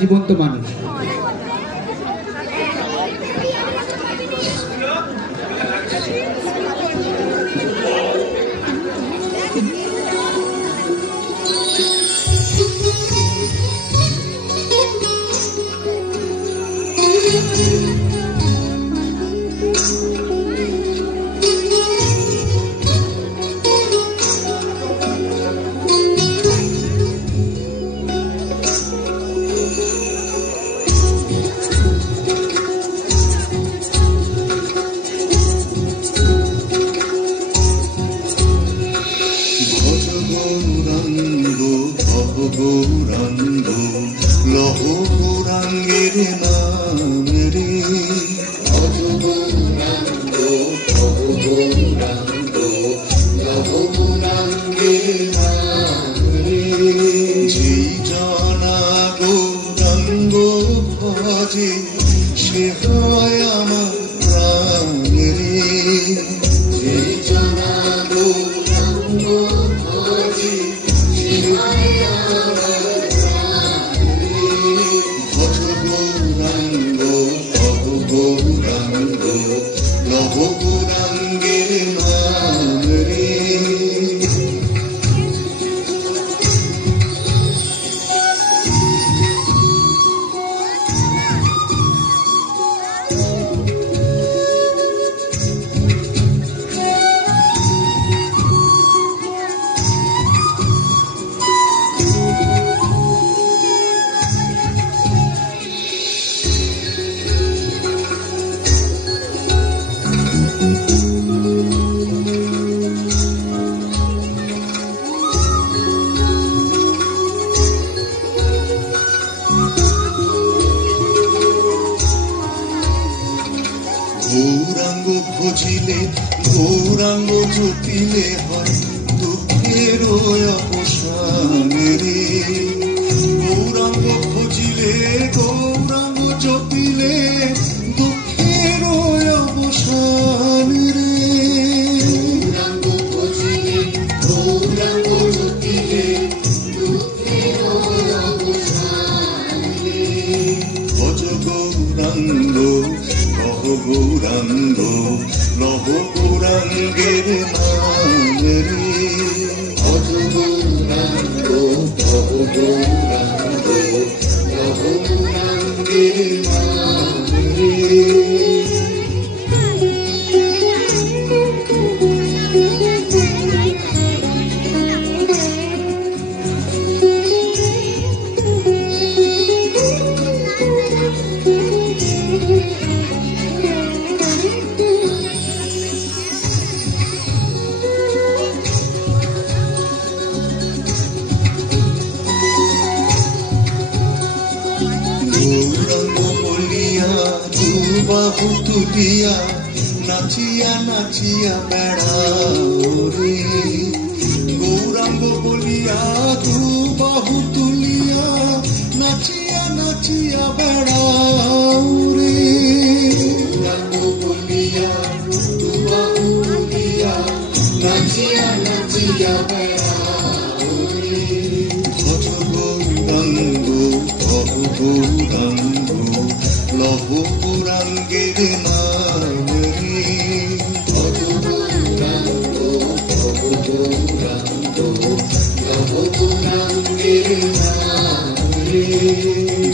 জীবন্ত মানুষ। গৌরাঙ্গ লহ গৌরাঙ্গের নাম রে, ভজ গৌরাঙ্গ ভব গৌরাঙ্গ লহ গৌরাঙ্গের নাম রে। যেই জানা গৌরাঙ্গ ভজে সে হয় আমার প্রাণ রে, যেই জানা গৌরাঙ্গ ভজে সে হয় আমার প্রাণ রে। ভজ গৌরাঙ্গ ভব গৌরাঙ্গ লহ গৌরাঙ্গের নাম রে। গৌরাঙ্গ ভজিলে গৌরাঙ্গ জপিলে হয় দুঃখের অবসান রে। গৌরাঙ্গ ভজিলে গৌরাঙ্গ জপিলে দুঃখের অবসান রে। গৌরাঙ্গ ভজিলে গৌরাঙ্গ জপিলে দুঃখের অবসান রে। ভজ গৌরাঙ্গ ভব গৌরাঙ্গ লহ গৌরাঙ্গের নাম রে। ভজ গৌরাঙ্গ ভব গৌরাঙ্গ লহ গৌরাঙ্গের নাম রে। গৌরাঙ্গ বলিয়া দুবাহু তুলিয়া নাচিয়া নাচিয়া বেড়াও রে। গৌরাঙ্গ বলিয়া দুবাহু তুলিয়া নাচিয়া নাচিয়া বেড়াও রে। গৌরাঙ্গ বলিয়া দুবাহু তুলিয়া নাচিয়া নাচিয়া বেড়াও রে। ভজ গৌরাঙ্গ ভব গৌরাঙ্গ লহ গৌরাঙ্গের নাম রে। ভজ গৌরাঙ্গ ভব গৌরাঙ্গ লহ গৌরাঙ্গের নাম রে।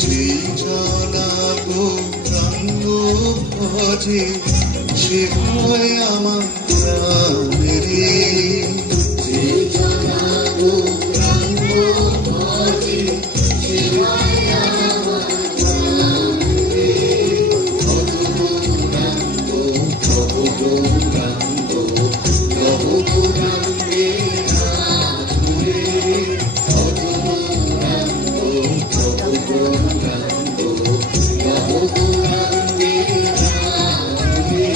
যেই জানা গৌরাঙ্গ ভজে সে হয় আমার প্রাণ রে। যেই জানা গৌরাঙ্গ ভজে সে হয় আমার প্রাণ রে। ভজ গৌরাঙ্গ ভব গৌরাঙ্গ লহ গৌরাঙ্গের নাম রে। ভজ গৌরাঙ্গ ভব গৌরাঙ্গ লহ গৌরাঙ্গের নাম রে।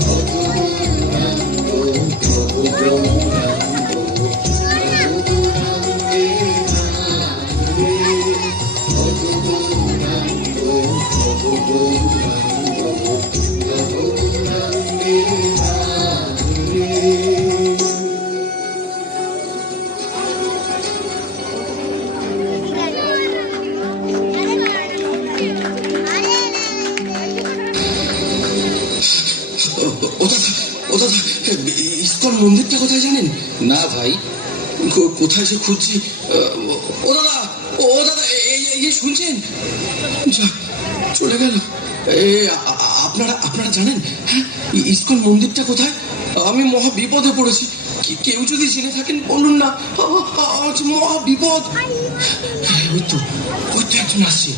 ভজ গৌরাঙ্গ ভব গৌরাঙ্গ লহ গৌরাঙ্গের নাম রে। ভজ গৌরাঙ্গ ভব গৌরাঙ্গ লহ গৌরাঙ্গের নাম রে। মন্দিরটা কোথায় জানেন? না ভাই। কোথায় সে খুঁজছি। ও দাদা, ও দাদা, এই শুনছেন? যাক, চলে গেল। আপনারা জানেন, হ্যাঁ, ইসকন মন্দিরটা কোথায়? আমি মহা বিপদে পড়েছি। কেউ যদি জেনে থাকেন বলুন না, মহা বিপদ। ওই তো একজন আসছে,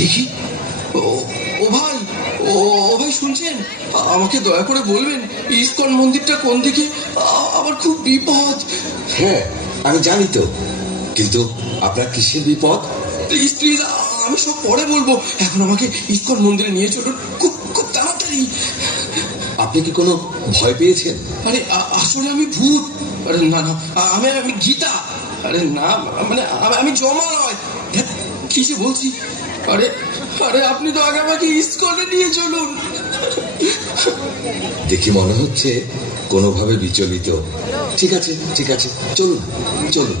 দেখি। ও ভাই, ও ভাই শুনছেন? আমাকে দয়া করে বলবেন ইসকন মন্দিরটা কোন দিকে? আমার খুব বিপদ। হ্যাঁ, আমি জানি তো, কিন্তু আপনার কিসের বিপদ? প্লিজ প্লিজ, আমি সব পরে বলবো, এখন আমাকে ইসকন মন্দিরে নিয়ে চলুন, খুব খুব তাড়াতাড়ি। আপনি কি কোনো ভয় পেয়েছেন? আরে আসলে আমি ভূত। আরে না না, আমি গীতা। আরে না, মানে আমি জমা নয়। কি যে বলছি। আরে আরে আপনি তো আগে আমাকে ইসকনে নিয়ে চলুন। দেখি মনে হচ্ছে কোনোভাবে বিচলিত। ঠিক আছে ঠিক আছে, চলুন চলুন।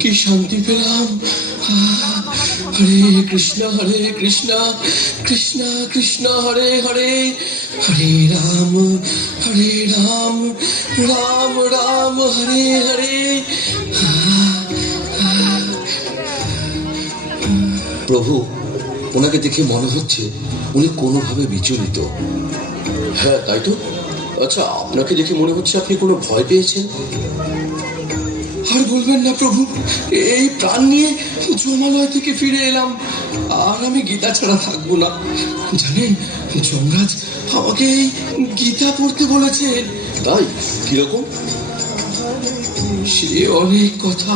কি শান্তি পেলাম। হরে কৃষ্ণ কৃষ্ণ কৃষ্ণ হরে হরে, হরে রাম রাম রাম হরে হরে। প্রভু, ওনাকে দেখে মনে হচ্ছে উনি কোনোভাবে বিচলিত। হ্যাঁ তাই তো। আচ্ছা, আপনাকে দেখে মনে হচ্ছে আপনি কোনো ভয় পেয়েছেন? আর বলবেন না প্রভু, এই প্রাণ নিয়ে জমালয় থেকে ফিরে এলাম, আর আমি গীতা ছাড়া থাকবো না। জানেন, যমরাজ আমাকে এই গীতা পড়তে বলেছেন। তাই? কিরকম? সে অনেক কথা।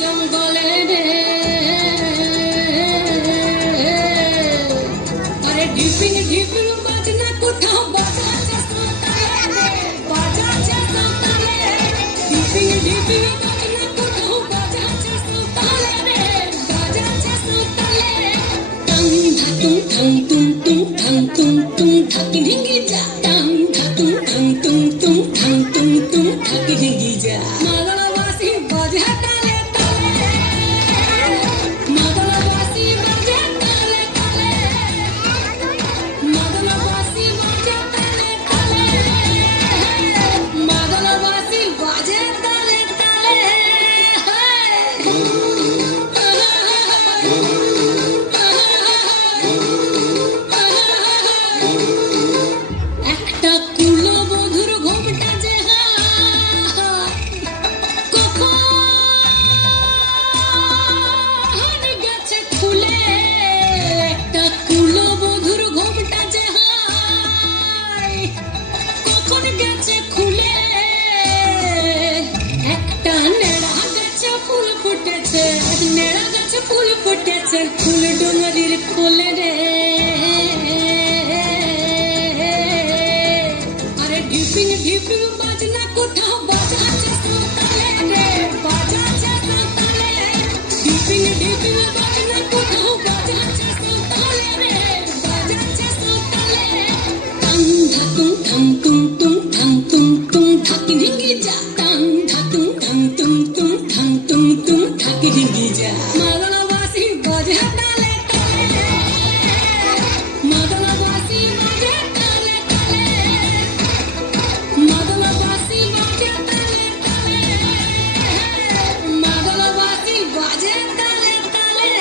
জঙ্গলে রে, আরে ঢিপিং ঢিপিং বাজনা কোথাও বাজাচ্ছে সাঁতারে, বাজাচ্ছে সাঁতারে। ঢিপিং ঢিপিং বাজনা কোথাও বাজাচ্ছে সাঁতারে, বাজাচ্ছে সাঁতারে। টাং ধাতুং ঠাং তুং তুং ঠাং তুং তুং ঠাকি ঢিঙ্গি যা, টাং ধাতুং ঠাং তুং তুং ঠাং তুং তুং ঠাকি ঢিঙ্গি যা। মাদলবাসী বাজা তালে তালে, মাদলবাসী বাজা তালে তালে, মাদলবাসী বাজা তালে তালে, মাদলবাসী বাজা তালে তালে। একটা কুলবধূর ঘোমটা যে কখন গেছে খুলে, একটা কুলবধূর ঘোমটা যে কখন গেছে খুলে। একটা নেড়া গাছে ফুল ফুটেছে, নেড়া গাছে ফুল ফুটেছে, ফুল ডোঙরির কোলে রে। আরে ঢিপিং ঢিপিং বাজনা কোথাও বাজাচ্ছে সাঁতালে রে, বাজাচ্ছে সাঁতালে। ঢিপিং ঢিপিং বাজনা কোথাও বাজাচ্ছে সাঁতালে রে, বাজাচ্ছে সাঁতালে। টাং ধাতুং ঠাং তুং তুং ঠাং তুং তুং ঠাকি ঢিঙ্গি যা, টাং ধাতুং ঠাং তুং তুং ঠাং তুং তুং ঠাকি ঢিঙ্গি যা। মাদলবাসী বাজা তালে তালে, মাদলবাসী বাজা তালে তালে, মাদলবাসী বাজা তালে তালে, মাদলবাসী বাজা তালে তালে।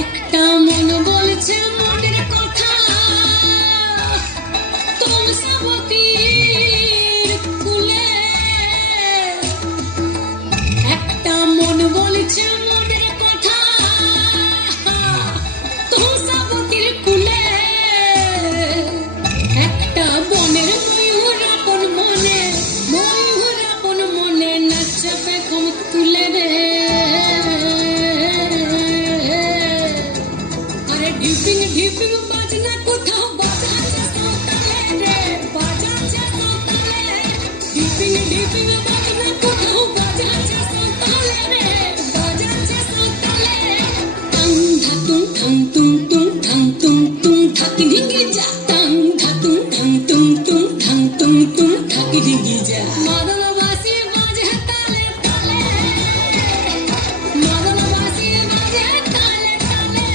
একটা মন বলছে মনের কথা, ডিপিং বাজনা কোথাও বাজাচ্ছে সন্তালে রে বাজাচ্ছে সন্তালে টং ধাতুং ঠং তুং তুং ঠং তুং তুং ঠাকি ঢিঙ্গি যা টং ধাতুং ঠং তুং তুং ঠং তুং তুং ঠাকি ঢিঙ্গি যা মাদল বাসি বাজে তালে তালে মাদল বাসি বাজে তালে তালে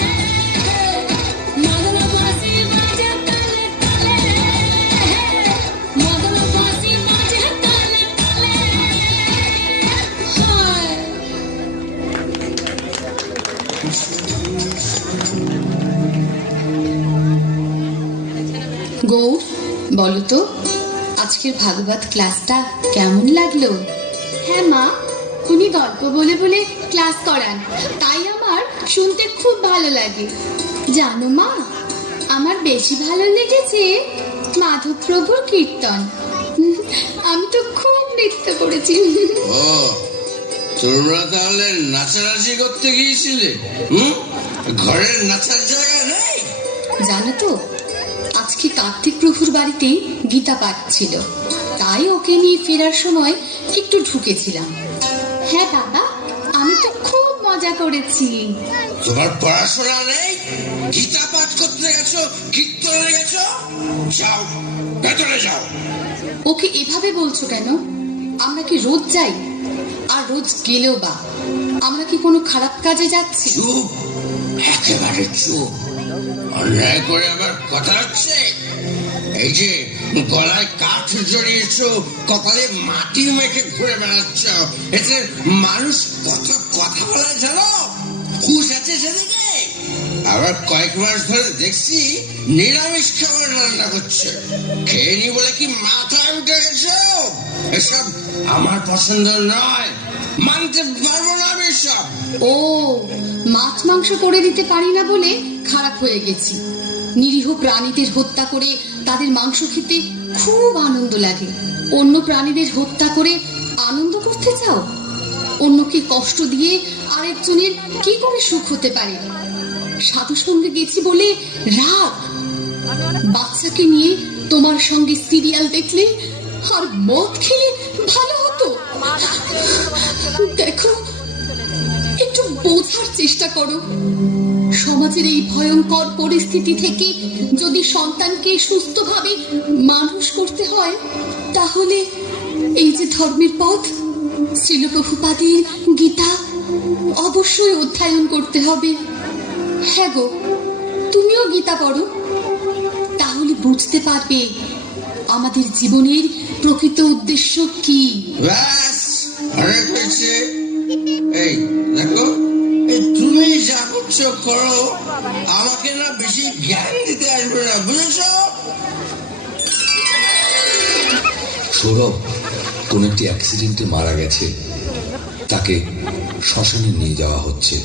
মাদল বাসি বাজে তালে তালে মাদল বাসি বাজে তালে তালে হায় গৌর বলো তো আজকের ভাগবত ক্লাসটা কেমন লাগলো? হ্যাঁ মা, উনি গল্প বলে বলে ক্লাস করান, তাই আমার শুনতে খুব ভালো লাগে। জানো মা, আমার বেশি ভালো লেগেছে মাধবপ্রভুর কীর্তন। আমি তো খুব নৃত্য করেছি। ও, তোমরা তাহলে নাচানাচি করতে গিয়েছিলে? ঘরের নাচার জায়গা নেই? জানো তো, আজকে কার্তিক প্রভুর বাড়িতে গীতা পাঠ ছিল, তাই ওকে নিয়ে ফেরার সময় একটু ঢুকেছিলাম। হ্যাঁ বাবা, আমি তো খুব মজা করেছি। তোমার পড়াশোনা নেই? গীতা পাঠ করতে গেছো, কীর্তনে গেছো? যাও, ভেতরে যাও। ওকে এভাবে বলছো কেন? আমরা কি রোজ যাই? আর রোজ গেলেও বা আমরা কি কোনো খারাপ কাজে যাচ্ছি? চুপ, একেবারে চুপ। অন্যায় করে আবার কথা হচ্ছে? এই যে গলায় কাঠ জড়িয়েছো, কপালে মাটি মেখে ঘুরে বেড়াচ্ছ, এতে মানুষ কত কথা বলে জানো? হুঁশ আছে সেদিকে? আবার কয়েক মাস ধরে দেখছি নিরামিষ খাবার রান্না করছে। খেয়ে নি বলে কি মাথায় উঠে গেছো? এসব আমার পছন্দ নয়, মানতে পারবো না আমি সব। ও, মাছ মাংস করে দিতে পারি না বলে খারাপ হয়ে গেছি। নিরীহ প্রাণীদের হত্যা করে তাদের মাংস খেতে খুব আনন্দ লাগে। অন্য প্রাণীদের হত্যা করে আনন্দ করতে চাও? অন্যকে কষ্ট দিয়ে আরেকজনের কি করে সুখ হতে পারে? সাধু সঙ্গে গেছি বলে রাগ? বাচ্চাকে নিয়ে তোমার সঙ্গে সিরিয়াল দেখলে আর মদ খেলে ভালো হতো। দেখো, একটু বোঝার চেষ্টা করো। সমাজের এই ভয়ঙ্কর পরিস্থিতি থেকে যদি সন্তানকে সুস্থভাবে মানুষ করতে হয়, তাহলে এই যে ধর্মের পথ, শ্রীল প্রভুপাদের গীতা অবশ্যই অধ্যয়ন করতে হবে। হ্যাঁ গো, তুমিও গীতা পড়ো, তাহলে বুঝতে পারবে আমাদের জীবনের প্রকৃত উদ্দেশ্য কি। ব্যাস, অনেক হয়েছে। এই দেখো, এই তুমি যা করছো করো, আমাকে না বেশি জ্ঞান দিতে আসবে না, বুঝেছো? সৌরভ কোন একটি অ্যাক্সিডেন্টে মারা গেছে, তাকে শ্মশানে নিয়ে যাওয়া হচ্ছে।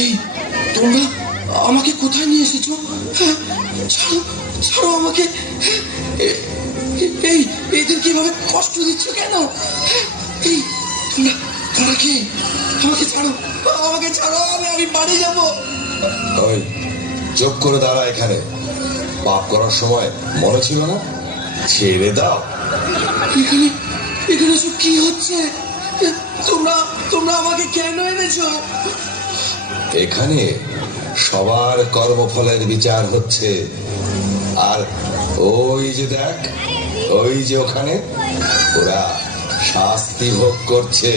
এই তোমরা আমাকে কোথায় নিয়ে এসেছো? হ্যাঁ, ছাড়ো ছাড়ো আমাকে। হ্যাঁ, এই এদের কিভাবে কষ্ট দিচ্ছ কেন? হ্যাঁ, এই তোমরা তোমরা কি? আমাকে ছাড়ো, আমাকে ছাড়ো, আমি বাড়ি যাবো। ওই চুপ করে দাঁড়া এখানে। পাপ করার সময় মনে ছিল না? ছেড়ে দাও। এখানে এখানে সব কি হচ্ছে? তোমরা তোমরা আমাকে কেন এনেছো? এখানে সবার কর্মফলের বিচার হচ্ছে। আর ওই যে দেখ, ওই যে ওখানে ওরা শাস্তি ভোগ করছে।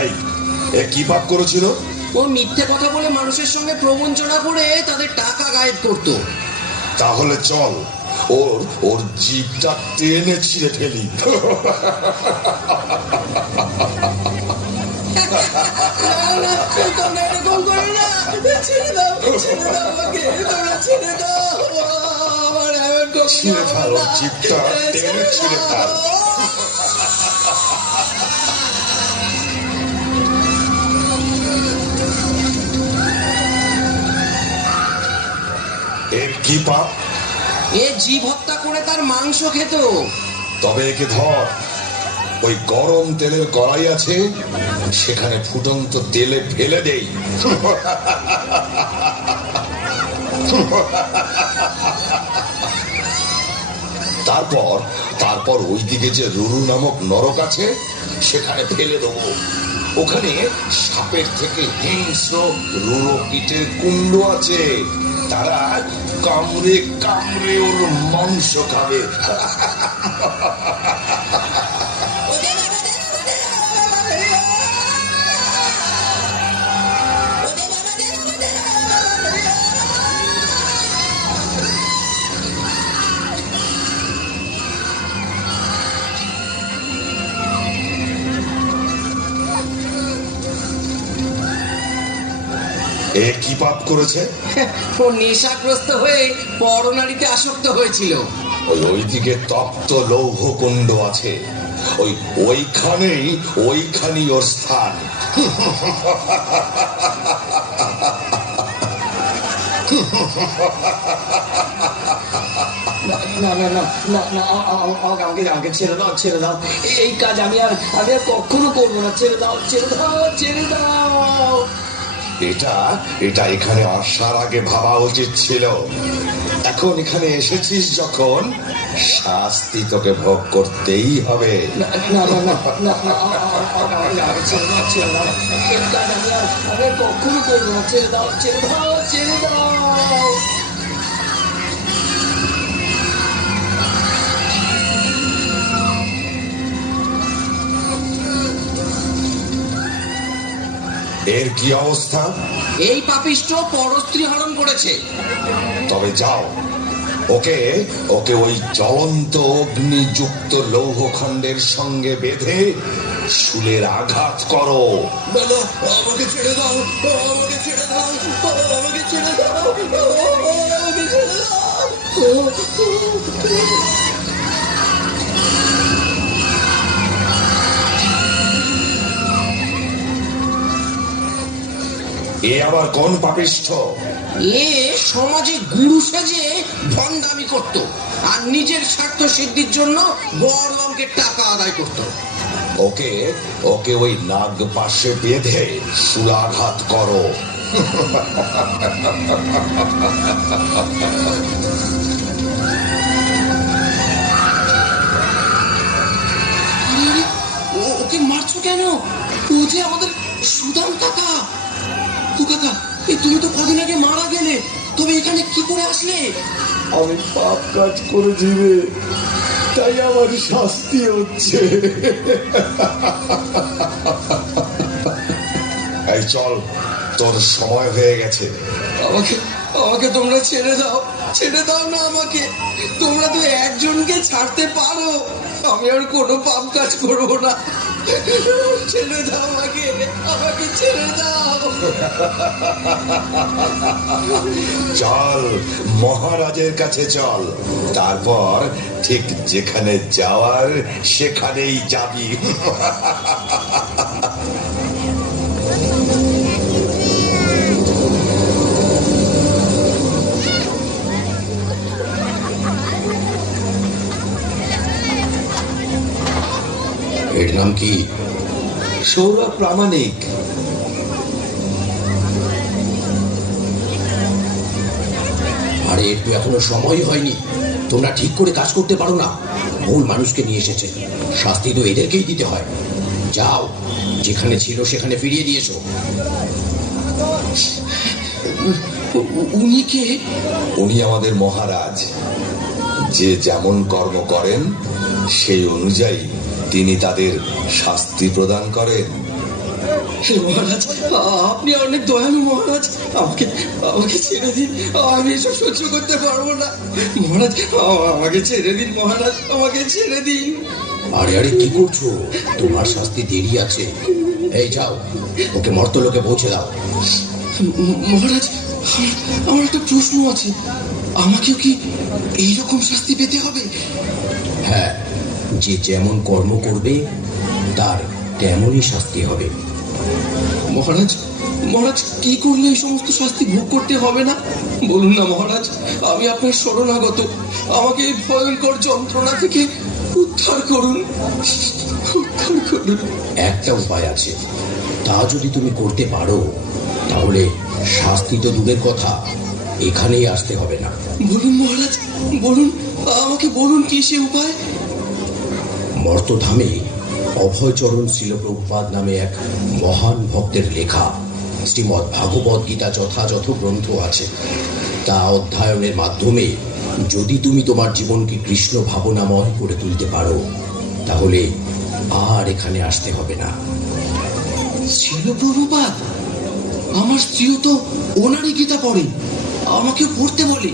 এই, এ কি পাপ করেছিল? ও মিথ্যে কথা বলে মানুষের সঙ্গে প্রবঞ্চনা করে তাদের টাকা গায়েব করতো। তাহলে চল ওর ওর জিভটা টেনে ছিঁড়ে ফেলি। তোমরা এরকম করো না, ছেড়ে দাও, ছেড়ে দাও আমাকে, তোমরা ছেড়ে দাও। আমার এমন কখনো ছিঁড়ে হবে ফেল, ওর না। জিভটা টেনে ছিঁড়ে ফেল। এর কি পাপ? এ জীব হত্যা করে তার মাংস খেত। তবে একে ধর, ওই গরম তেলের কড়াই আছে, সেখানে ফুটন্ত তেলে ফেলে দেই। তারপর তারপর ওইদিকে যে রুরু নামক নরক আছে, সেখানে ফেলে দেবো। ওখানে সাপের থেকে হিংস্র রুরো কীটের কুণ্ড আছে, তারা কামড়ে কামড়ে ওর মাংস খাবে। এ কি পাপ করেছে? ও নেশাগ্রস্ত হয়ে পরনারীতে আসক্ত হয়েছিল। ওইদিকে তপ্ত লৌহ কুণ্ড আছে, ওইখানেই ওর স্থান। না না না না না, আমাকে আমাকে ছেড়ে দাও, ছেড়ে দাও। এই কাজ আমি আর কখনো করবো না। ছেড়ে দাও, ছেড়ে দাও, ছেড়ে দাও। এটা এখানে আসার আগে ভাবা উচিত ছিল। এখন এখানে এসেছিস যখন, শাস্তি তোকে ভোগ করতেই হবে। না না না না না, আমাকে ছেড়ে দাও, ছেড়ে দাও। এই কাজ আমি আর কখনো করবো না। ছেড়ে দাও, ছেড়ে দাও, ছেড়ে দাও। এর কি অবস্থা? এই পাপিষ্ঠ পরস্ত্রী হরণ করেছে। তবে যাও, ওকে ওকে ওই জ্বলন্ত অগ্নিযুক্ত লৌহখণ্ডের সঙ্গে বেঁধে শুলের আঘাত করো। বলো, আমাকে ছেড়ে দাও, আমাকে ছেড়ে দাও, আমাকে ছেড়ে দাও, আমাকে ছেড়ে দাও। এ আবার কোন পাপিষ্ঠ? এ সমাজে গুরু সেজে ভণ্ডামি করত আর নিজের স্বার্থ সিদ্ধির জন্য বড় অঙ্কের টাকা আদায় করত। ওকে ওকে ওই নাগ পাশে বেঁধে শুলাঘাত করো। ওকে মারছো কেন? ও যে আমাদের সুদাম কাকা। ও কাকা, তুমি তো কদিন আগে মারা গেলে, তবে এখানে কি করে আসলে? আমি পাপ কাজ করেছি রে, তাই আমার শাস্তি হচ্ছে। এই চল, তোর সময় হয়ে গেছে। আমাকে আমাকে তোমরা ছেড়ে দাও, ছেড়ে দাও না আমাকে। তোমরা তো একজনকে ছাড়তে পারো। আমি আর কোনো পাপ কাজ করবো না। ছেড়ে দাও আমাকে, আমাকে ছেড়ে দাও। চল মহারাজের কাছে চল, তারপর ঠিক যেখানে যাওয়ার সেখানেই যাবি। এর নাম কি? সৌরভ প্রামাণিক। আরে একটু এখনো সময় হয়নি, তোমরা ঠিক করে কাজ করতে পারো না। ভুল মানুষকে নিয়ে এসেছে, শাস্তি তো এদেরকেই দিতে হয়। যাও, যেখানে ছিল সেখানে ফিরিয়ে দিয়েছো। উনি কে? উনি আমাদের মহারাজ। যে যেমন কর্ম করেন সেই অনুযায়ী তিনি তাদের শাস্তি প্রদান করেন। হে মহারাজ, আপনি অনেক দয়ালু মহারাজ। আমাকে আমাকে ছেড়ে দিন, আমি এসব সহ্য করতে পারবো না মহারাজ। আমাকে ছেড়ে দিন মহারাজ, আমাকে ছেড়ে দিন। আরে আরে কি করছো? তোমার শাস্তি দেরি আছে। এই যাও, ওকে মর্তলোকে পৌঁছে দাও। মহারাজ, আমার একটা প্রশ্ন আছে। আমাকেও কি এইরকম শাস্তি পেতে হবে? হ্যাঁ, যে যেমন কর্ম করবে তার তেমনই শাস্তি হবে। মহারাজ, মহারাজ কি করলে এই সমস্ত শাস্তি ভোগ করতে হবে না? বলুন না মহারাজ, আমি আপনার শরণাগত। আমাকে এই ভয়ঙ্কর যন্ত্রণা থেকে উদ্ধার করুন, উদ্ধার করুন। একটা উপায় আছে, তা যদি তুমি করতে পারো তাহলে শাস্তি তো দূরের কথা, এখানেই আসতে হবে না। বলুন মহারাজ, বলুন, আমাকে বলুন কি সে উপায়। মর্তধামে অভয়চরণ শ্রীল প্রভুপাদ নামে এক মহান ভক্তের লেখা শ্রীমদ্ ভাগবত গীতা যথাযথ গ্রন্থ আছে। তা অধ্যয়নের মাধ্যমে যদি তুমি তোমার জীবনকে কৃষ্ণ ভাবনাময় করে তুলতে পারো তাহলে আর এখানে আসতে হবে না। ছিল প্রভুপাদ, আমার স্ত্রীও তো ওনারই গীতা পড়ে, আমাকেও পড়তে বলে।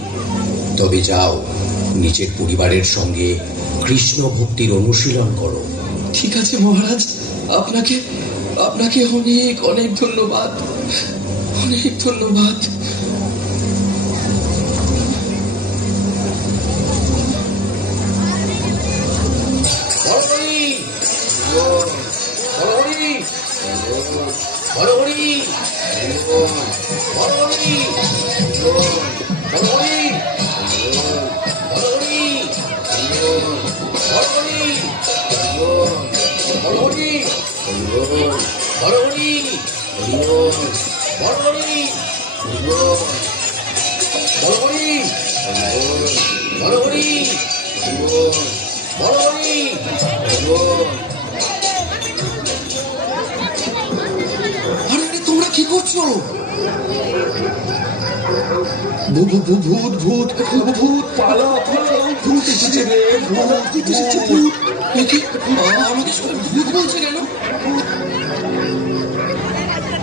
তবে যাও, নিজের পরিবারের সঙ্গে কৃষ্ণ ভক্তির অনুশীলন করো। ঠিক আছে মহারাজ, আপনাকে আপনাকে অনেক অনেক ধন্যবাদ, অনেক ধন্যবাদ। আরে আরে, তোমরা কি করছো? ভূত ভূত ভূত ভূত পালা পালা, ভূত এসেছে রে, ভূত এসেছে, ভূত। এ কি? আমাকে সবাই ভূত বলছে কেন?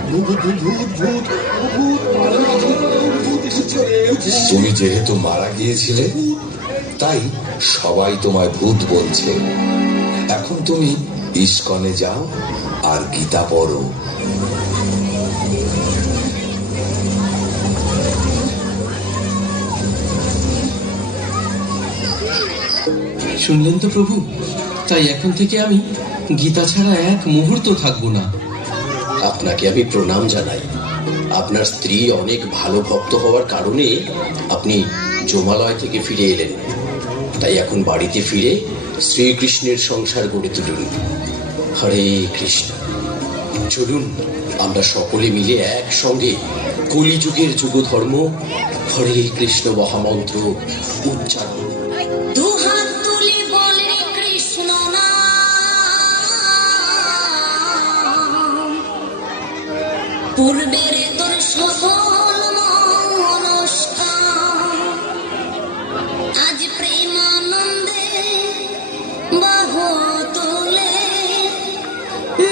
ভূত ভূত ভূত ভূত ভূত পালা, ভূত এসেছে রে। তুমি যেহেতু মারা গিয়েছিলে তাই সবাই তোমায় ভূত বলছে। এখন তুমি ইস্কনে যাও আর গীতা পড়ো। শুনলেন তো প্রভু, তাই এখন থেকে আমি গীতা ছাড়া এক মুহূর্ত থাকবো না। আপনাকে আমি প্রণাম জানাই। আপনার স্ত্রী অনেক ভালো ভক্ত হওয়ার কারণে আপনি জমালয় থেকে ফিরে এলেন। তাই এখন বাড়িতে ফিরে শ্রীকৃষ্ণের সংসার গড়ে তুলুন। হরে কৃষ্ণ। চলুন আমরা সকলে মিলে একসঙ্গে কলিযুগের যুগধর্ম হরে কৃষ্ণ মহামন্ত্র উচ্চারণ। দুহাত তুলে বলে কৃষ্ণ নাম, পূর্বের তোর সফল মনস্কাম, আজ প্রেমানন্দে বাহু তুলে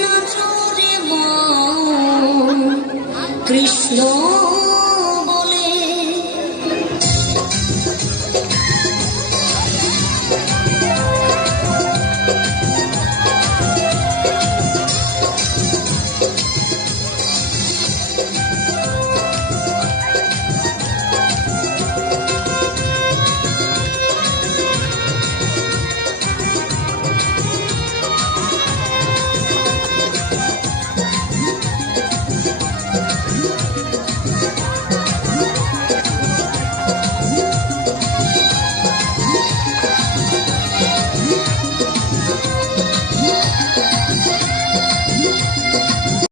নাচরে মন কৃষ্ণ